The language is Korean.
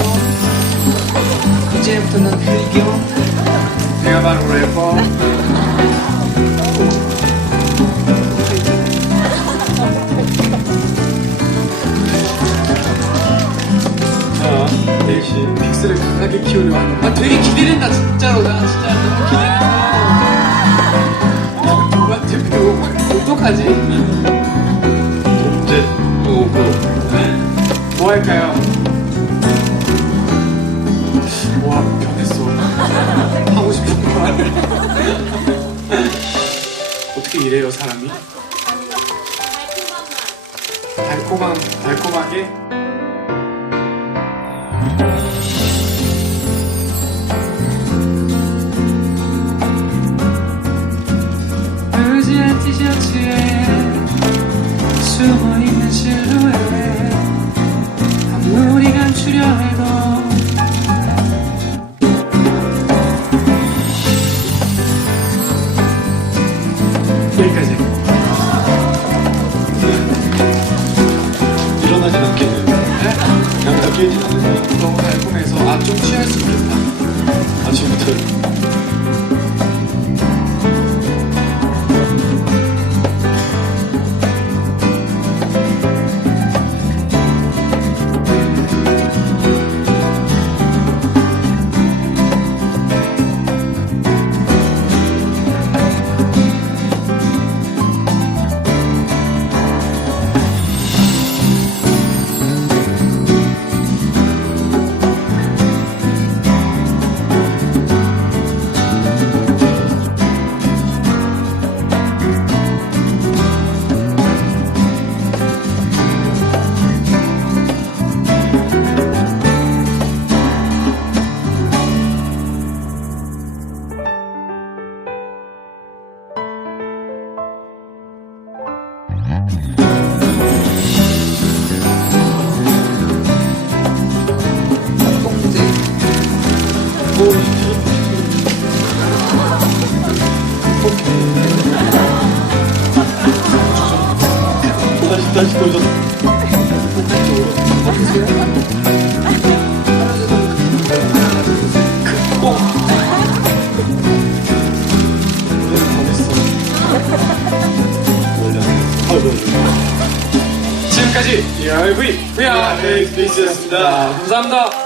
필경 이제부터는 필경 내가 바로 래퍼 자 내일 씨 픽스를 강하게 키우려 하는 아 되게 기대된다 진짜로. 나 진짜 너무 기대된다. 어, 뭐야 지금 이거 어떡하지? 어떻게 이래요 사람이? 달콤한 달콤하게 루즈한 티셔츠에 숨어있는 실루 여기까지. 일어나진 않겠네요. 양가 깨진 않아서 너무 달콤해서 아 좀 취할 수 있겠다. 아침부터 지금까지 ERV VR 스페이스였습니다. 감사합니다